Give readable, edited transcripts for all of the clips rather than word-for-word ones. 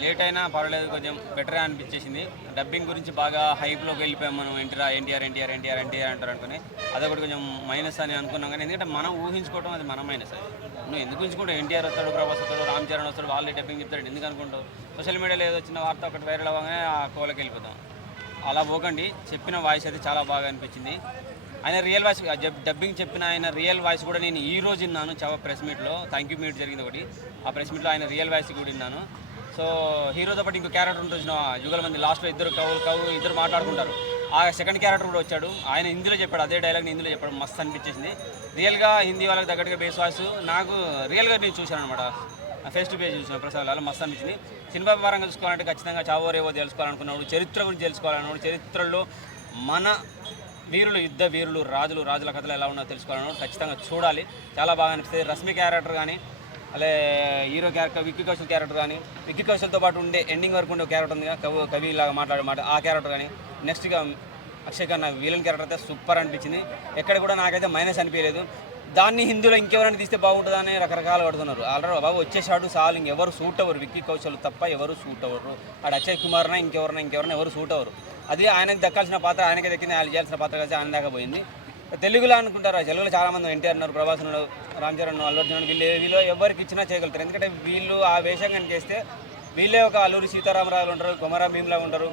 Late అయినా పర్వాలేదు, కొంచెం బెటరే అనిపించేసింది. డబ్బింగ్ గురించి బాగా హైప్లోకి వెళ్ళిపోయాం మనం. ఎన్టీఆర్ అంటారు అనుకుని అదొకటి కొంచెం మైనస్ అని అనుకున్నాం. కానీ ఎందుకంటే మనం ఊహించుకోవడం అది మన మైనస్. అది నువ్వు ఎందుకు ఊహించుకుంటావు? ఎన్టీఆర్ వస్తాడు, ప్రభాస్ వస్తాడు, రామ్ చరణ్ వస్తాడు, వాళ్ళే డబ్బింగ్ చెప్తాడు, ఎందుకు అనుకుంటావు? సోషల్ మీడియాలో ఏదో చిన్న వార్త ఒకటి వైరల్ అవ్వగానే ఆ కోలకి వెళ్ళిపోతాం. అలా పోకండి. చెప్పిన వాయిస్ అయితే చాలా బాగా అనిపించింది. ఆయన రియల్ వాయిస్ డబ్బింగ్ చెప్పిన ఆయన రియల్ వాయిస్ కూడా నేను ఈ రోజు విన్నాను. చాలా ప్రెస్ మీట్లో థ్యాంక్ యూ మీట్ జరిగింది ఒకటి. ఆ ప్రెస్ మీట్లో ఆయన రియల్ వాయిస్ కూడా విన్నాను. సో హీరోతో పాటు ఇంకో క్యారెక్టర్ ఉంటుంది యుగల మంది, లాస్ట్లో ఇద్దరు మాట్లాడుకుంటారు. ఆ సెకండ్ క్యారెక్టర్ కూడా వచ్చాడు. ఆయన హిందీలో చెప్పాడు, అదే డైలాగ్ని హిందీలో చెప్పాడు. మస్తు అనిపించేసింది. రియల్గా హిందీ వాళ్ళకి తగ్గట్టుగా బేస్ వాయిస్ నాకు రియల్గా నేను చూశాను అనమాట. ఫేస్ టు ఫేస్ చూసిన ప్రసాద్ అలా మస్తు అనిపించింది. సినిమా పరంగా చూసుకోవాలంటే ఖచ్చితంగా చావోరేవో తెలుసుకోవాలనుకున్నాడు, చరిత్ర గురించి తెలుసుకోవాలన్నాడు, చరిత్రలో మన వీరులు, యుద్ధ వీరులు, రాజుల కథలు ఎలా ఉన్నాయో తెలుసుకోవాలన్నాడు. ఖచ్చితంగా చూడాలి. చాలా బాగా అనిపిస్తుంది. రష్మి క్యారెక్టర్ కానీ, అలాగే hero character Vicky Kaushal character కానీ, విక్కీ కౌశల్తో పాటు ఉండే ఎండింగ్ వరకు ఉండే క్యారెక్టర్ ఉంది కవి లాగా మాట్లాడే మాట, ఆ క్యారెక్టర్ కానీ, నెక్స్ట్గా అక్షయ్ ఖన్నా విలన్ క్యారెక్టర్ అయితే సూపర్ అనిపించింది. ఎక్కడ కూడా నాకైతే మైనస్ అనిపించలేదు. దాన్ని హిందీలో ఇంకెవరైనా తీస్తే బాగుంటుందని రకరకాలు పడుతున్నారు. ఆల్రెడీ బాబు వచ్చేసాడు చాలు, ఇంకెవరు సూట్ అవ్వరు. విక్కీ కౌశల్ తప్ప ఎవరు సూట్ అవ్వరు. ఆడ అక్షయ్ కుమార్నా ఇంకెవరైనా ఎవరు సూట్ అవ్వరు. అది ఆయనకు దక్కాల్సిన పాత్ర ఆయనకే దక్కింది. ఆయన చేయాల్సిన పాత్ర కలిసి ఆయన దాకపోయింది. తెలుగులో అనుకుంటారు, తెలుగులో చాలామంది ఎన్టీఆర్ ఉన్నారు, ప్రభాస్ ఉన్నాడు, రామ్ చరణ్, అల్లు అర్జున్, వీళ్ళు ఎవరికి ఇచ్చినా చేయగలుగుతారు. ఎందుకంటే వీళ్ళు ఆ వేషం కనుక చేస్తే వీళ్ళే ఒక అల్లూరి సీతారామరాజులు ఉంటారు, కొమరా భీమ్లాగా ఉంటారు,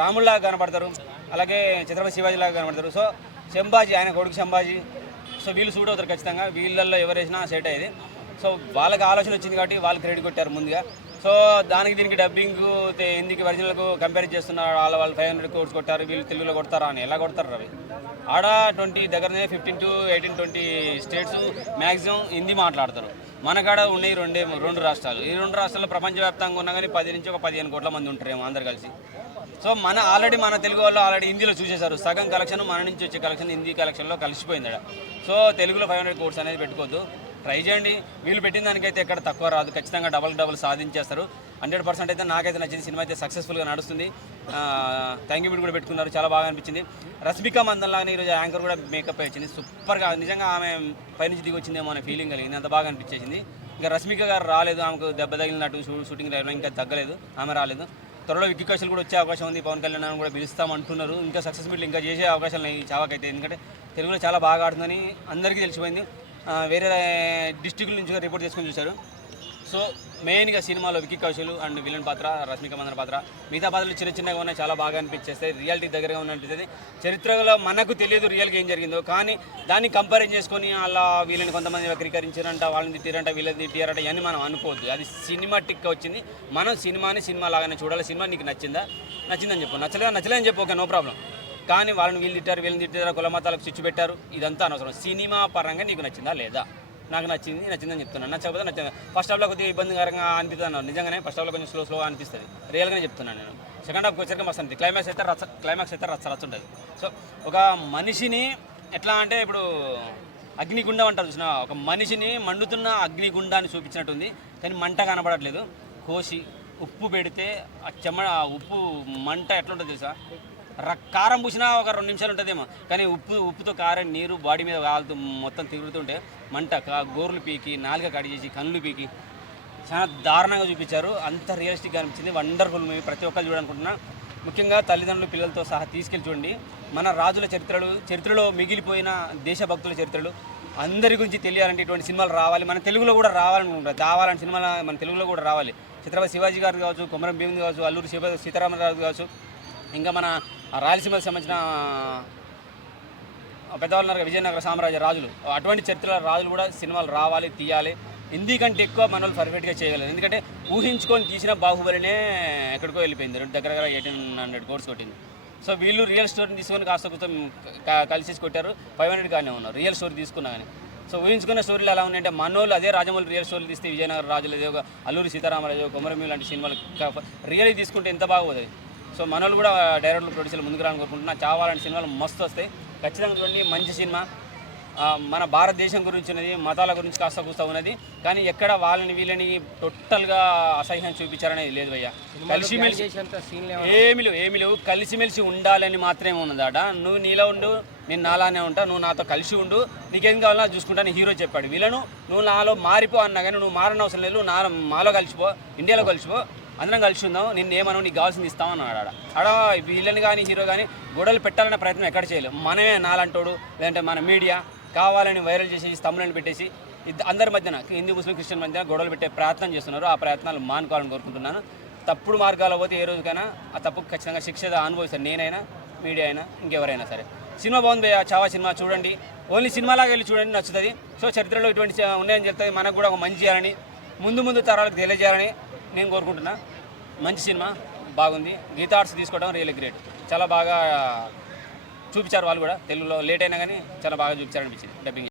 రాముల్లాగా కనపడతారు, అలాగే ఛత్రపతి శివాజీలాగా కనపడతారు. సో శంభాజీ, ఆయన కొడుకు శంభాజీ. సో వీళ్ళు సూట్ అవుతారు ఖచ్చితంగా. వీళ్ళల్లో ఎవరు వేసినా సెట్ అయ్యేది. సో వాళ్ళకి ఆలోచన వచ్చింది కాబట్టి వాళ్ళు క్రెడిట్ కొట్టారు ముందుగా. సో దానికి దీనికి డబ్బింగ్ హిందీకి ఒరిజినల్కు కంపేర్ చేస్తున్నారు. వాళ్ళు 500 crores కొట్టారు, వీళ్ళు తెలుగులో కొడతారా అని. ఎలా కొడతారు రవి? ఆడ 20 దగ్గరనే 15 to 18, 20 స్టేట్స్ మ్యాక్సిమం హిందీ మాట్లాడతారు. మనకాడ ఉన్నాయి రెండు రాష్ట్రాలు. ఈ రెండు రాష్ట్రాల్లో ప్రపంచవ్యాప్తంగా ఉన్నా కానీ 10 నుంచి 15 కోట్ల మంది ఉంటారేమో అందరు కలిసి. సో మన తెలుగు వాళ్ళు ఆల్రెడీ హిందీలో చూసేశారు. సగం కలెక్షన్ మన నుంచి వచ్చే కలెక్షన్ హిందీ కలెక్షన్లో కలిసిపోయింది. సో తెలుగులో 500 crores అనేది పెట్టుకోవద్దు, ట్రై చేయండి. వీళ్ళు పెట్టిన దానికైతే ఎక్కడ తక్కువ రాదు. ఖచ్చితంగా డబల్ సాధించేస్తారు. 100% అయితే నాకైతే నచ్చింది. సినిమా అయితే సక్సెస్ఫుల్గా నడుస్తుంది. థ్యాంక్ యూ కూడా పెట్టుకున్నారు, చాలా బాగా అనిపించింది. రష్మిక మందన్లాగానే ఈరోజు యాంకర్ కూడా మేకప్ వచ్చింది సూపర్గా. నిజంగా ఆమె పైనుంచి దిగి వచ్చిందేమో అనే ఫీలింగ్ కలిగింది, అంత బాగా అనిపించేసింది. ఇంకా రష్మిక గారు రాలేదు, ఆమెకు దెబ్బ తగిలినట్టు షూటింగ్ టైంలో ఇంకా తగ్గలేదు, ఆమె రాలేదు. త్వరలో విక్కీ కౌశల్ కూడా వచ్చే అవకాశం ఉంది. పవన్ కళ్యాణ్ కూడా పిలుస్తామంటున్నారు. ఇంకా సక్సెస్ మీట్లు ఇంకా చేసే అవకాశాలు ఉన్నాయి చావాకైతే. ఎందుకంటే తెలుగులో చాలా బాగా ఆడుతుందని అందరికీ తెలిసిపోయింది. వేరే డిస్ట్రిక్ట్ నుంచి రిపోర్ట్ చేసుకొని చూశారు. సో మెయిన్గా సినిమాలో విక్కీ కౌశల్ అండ్ విలన్ పాత్ర, రష్మిక మందన పాత్ర, మిగతా పాత్రలు చిన్నగా ఉన్నాయి, చాలా బాగా అనిపించేస్తాయి. రియాలిటీ దగ్గరగా ఉన్నట్టు చరిత్రలో మనకు తెలియదు రియల్గా ఏం జరిగిందో, కానీ దాన్ని కంపేర్ చేసుకొని అలా వీళ్ళని కొంతమంది వక్రీకరించారంట, వాళ్ళని తిట్టారంట, వీళ్ళని తిట్టారంట, ఇవన్నీ మనం అనుకోవద్దు. అది సినిమాటిక్గా వచ్చింది. మనం సినిమా లాగానే చూడాలి. సినిమా నీకు నచ్చిందని చెప్పు, నచ్చలేదని చెప్పు, ఓకే నో ప్రాబ్లం. కానీ వీళ్ళని తిట్టారు, కుల మతాలకు చిచ్చు పెట్టారు, ఇదంతా అనవసరం. సినిమా పరంగా నీకు నచ్చిందా లేదా? నాకు నచ్చిందని చెప్తున్నాను. నచ్చకపోతే నచ్చింది. ఫస్ట్ హాఫ్లో కొద్దిగా ఇబ్బందికరంగా అనిపిస్తుంది. నిజంగానే ఫస్ట్ హాఫ్లో కొంచెం స్లోగా అనిపిస్తుంది, రియల్గానే చెప్తున్నాను నేను. సెకండ్ హాఫ్కి వచ్చాక మస్తు అనిపిస్తుంది. క్లైమాక్స్ అయితే రచ్చ ఉంటుంది. సో ఒక మనిషిని ఎట్లా అంటే, ఇప్పుడు అగ్నిగుండం అంటారు చూసిన, ఒక మనిషిని మండుతున్న అగ్నిగుండాన్ని చూపించినట్టుంది. కానీ మంట కనబడట్లేదు. కోసి ఉప్పు పెడితే ఆ ఉప్పు మంట ఎట్లుంటుంది తెలుసా? కారం పూసినా ఒక 2 నిమిషాలు ఉంటుందేమో, కానీ ఉప్పుతో కారం నీరు బాడీ మీద కాలుతూ మొత్తం తిరుగుతుంటే మంట గోర్లు పీకి, నాలుక కడి చేసి, కళ్ళు పీకి చాలా దారుణంగా చూపించారు. అంత రియలిస్టిక్గా అనిపించింది. Wonderful movie. ప్రతి ఒక్కరు చూడాలనుకుంటున్నా. ముఖ్యంగా తల్లిదండ్రులు పిల్లలతో సహా తీసుకెళ్ళి చూడండి. మన రాజుల చరిత్రలో మిగిలిపోయిన దేశభక్తుల చరిత్రలు అందరి గురించి తెలియాలంటే ఇటువంటి సినిమాలు రావాలి. మన తెలుగులో కూడా రావాలని సినిమాలు మన తెలుగులో కూడా రావాలి. ఛత్రపతి శివాజీ గారు కావచ్చు, కొమరం భీమ్ కావచ్చు, అల్లూరి సీతారామరాజు కావచ్చు, ఇంకా మన రాయలసీమకు సంబంధించిన పెద్దవాళ్ళ విజయనగర సామ్రాజ్య రాజులు, అటువంటి చరిత్రల రాజులు కూడా సినిమాలు రావాలి, తీయాలి. హిందీ కంటే ఎక్కువ మన వాళ్ళు పర్ఫెక్ట్గా చేయగలరు. ఎందుకంటే ఊహించుకొని తీసిన బాహుబలినే ఎక్కడికో వెళ్ళిపోయింది, దగ్గర 1800 crores కొట్టింది. సో వీళ్ళు రియల్ స్టోరీని తీసుకొని కాస్త కొంచెం కలిసి కొట్టారు. 500 కానీ ఉన్నారు రియల్ స్టోరీ తీసుకున్నా కానీ. సో ఊహించుకున్న స్టోరీలు ఎలా ఉన్నాయంటే, మనోళ్ళు అదే రాజమౌళి రియల్ స్టోరీలు తీస్తే విజయనగర రాజులు, ఏదో అల్లూరి సీతారామరాజు, కొమరమీలు లాంటి సినిమాలు రియల్ తీసుకుంటే ఎంత బాగుంది. సో మనోళ్ళు కూడా డైరెక్టర్లు, ప్రొడ్యూసర్లు ముందుకు రాని కోరుకుంటున్నా. చావాలని సినిమాలు మస్తు వస్తాయి, ఖచ్చితంగా చూడండి. మంచి సినిమా. మన భారతదేశం గురించి ఉన్నది, మతాల గురించి కాస్త కూస్తా ఉన్నది, కానీ ఎక్కడ వీళ్ళని టోటల్గా అసహ్యం చూపించారనేది లేదు భయ్య. కలిసిమెలిసి ఏమి లేవు. కలిసిమెలిసి ఉండాలని మాత్రమే ఉన్నదాడ. నువ్వు నీలో ఉండు, నేను నాలానే ఉంటా, నువ్వు నాతో కలిసి ఉండు, నీకేం కావాలన్నా చూసుకుంటా నీ హీరో చెప్పాడు. వీళ్ళను నువ్వు నాలో మారిపో అన్నా కానీ నువ్వు మారని అవసరం లేదు, మాలో కలిసిపో, ఇండియాలో కలిసిపో, అందరం కలిసి ఉందాం, నిన్ను ఏమను నీకు కావాల్సింది ఇస్తామన్నాడు. ఆడ వీళ్ళని కానీ హీరో కానీ గొడవలు పెట్టాలనే ప్రయత్నం ఎక్కడ చేయలేదు. మనమే నాలంటోడు లేదంటే మన మీడియా కావాలని వైరల్ చేసి తమ్ముళ్ళని పెట్టేసి అందరి మధ్యన హిందూ ముస్లిం క్రిస్టియన్ మధ్యన గొడవలు పెట్టే ప్రయత్నం చేస్తున్నారు. ఆ ప్రయత్నాలు మానుకోవాలని కోరుకుంటున్నాను. తప్పుడు మార్గాల్లో పోతే ఏ రోజుకైనా ఆ తప్పుకు ఖచ్చితంగా శిక్ష అనుభవిస్తాను, నేనైనా మీడియా అయినా ఇంకెవరైనా సరే. సినిమా బాగుంది భయ్యా, చావా సినిమా చూడండి, ఓన్లీ సినిమాలాగా వెళ్ళి చూడండి, నచ్చుతుంది. సో చరిత్రలో ఇటువంటి ఉన్నాయని చెప్తుంది, మనకు కూడా ఒక మంచి చేయాలని ముందు తరాలకు తెలియజేయాలని నేను కోరుకుంటున్నా. మంచి సినిమా బాగుంది. గీతా ఆర్ట్స్ తీసుకోవడం రియల్లీ గ్రేట్, చాలా బాగా చూపించారు వాళ్ళు కూడా. తెలుగులో లేట్ అయినా కానీ చాలా బాగా చూపించారనిపించింది డబ్బింగ్.